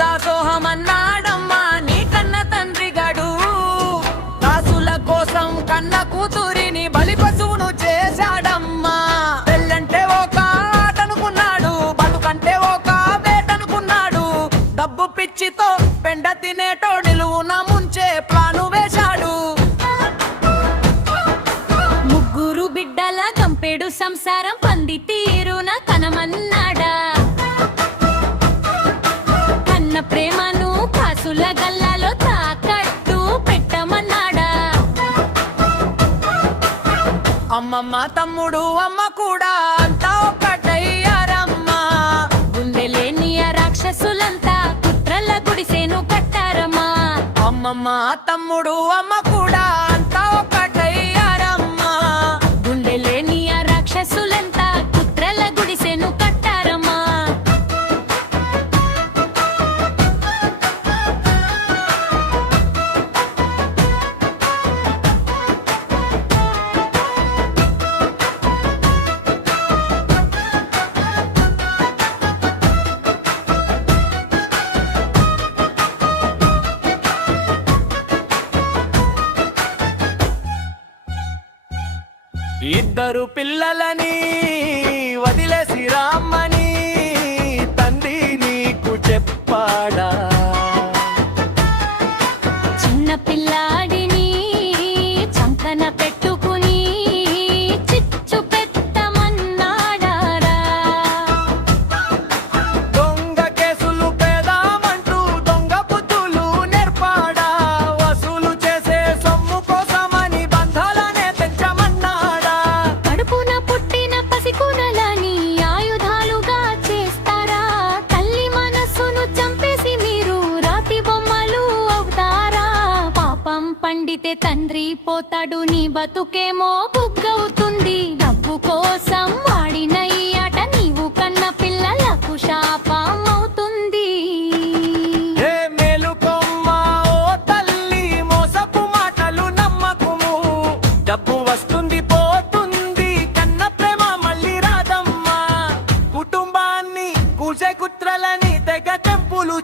దాసోహమన్నాడమ్మా నీ కన్న తండ్రి గడు. దాసుల కోసం కన్న కూతురిని బలి పశువును చేశాడమ్మా. పెళ్ళంటే ఒక ఆటనుకున్నాడు, బతుకంటే ఒక వేటనుకున్నాడు. డబ్బు పిచ్చితో పెండ తినేటో నిలువున ముంచే ప్లాను వేశాడు. ముగ్గురు బిడ్డల కంపెడు సంసారం పంది తీరున కనమన్నాడా. కన్న ప్రేమను కాసుల గల్లాలో తాకట్టు పెట్టమన్నాడా. అమ్మమ్మ తమ్ముడు అమ్మ కూడా అంతా ఒక్కటయ్యారమ్మా. గుండె లేని ఆ రాక్షసులంతా కుట్రల గుడిసెను కట్టారమ్మా. అమ్మమ్మ తమ్ముడు అమ్మ కూడా అంతా ఒక్కటయ్యారమ్మా. గుండె లేని ఆ రాక్షసులంతా కుట్రల గుడిసెను కట్టారమ్మా. ఇద్దరు పిల్లలని వదిలేసి రామ్మని తండ్రి నీకు చెప్పాడా. చిన్న పిల్లాడిని చంకన పెట్టుకుని చిచ్చు పెట్టమన్నాడారా. దొంగ కేసులు పేదామంటూ దొంగ బుద్ధులు నేర్పాడా. వసూలు చేసే సొమ్ము కోసమని బంధాలనే తెచ్చమన్నాడా. కడుపున పుట్టిన పసికునలని ఆయుధాలుగా చేస్తారా. తల్లి మనస్సును చంపేసి మీరు రాతి బొమ్మలు అవుతారా. పాపం పండితే తండ్రి పోతాడు, నీ బతుకేమో బుగ్గవుతుంది. డబ్బు కోసం వాడిన ఈ ఆట నీవు కన్న పిల్లలకు శాపం అవుతుంది. ఏ మేలుకొమ్మా ఓ తల్లి, మోసపు మాటలు నమ్మకుము. డబ్బు వస్తుంది పోతుంది, కన్న ప్రేమ మళ్ళీ రాదమ్మా. కుటుంబాన్ని కూసే కుట్రలని తెగ తెంపులు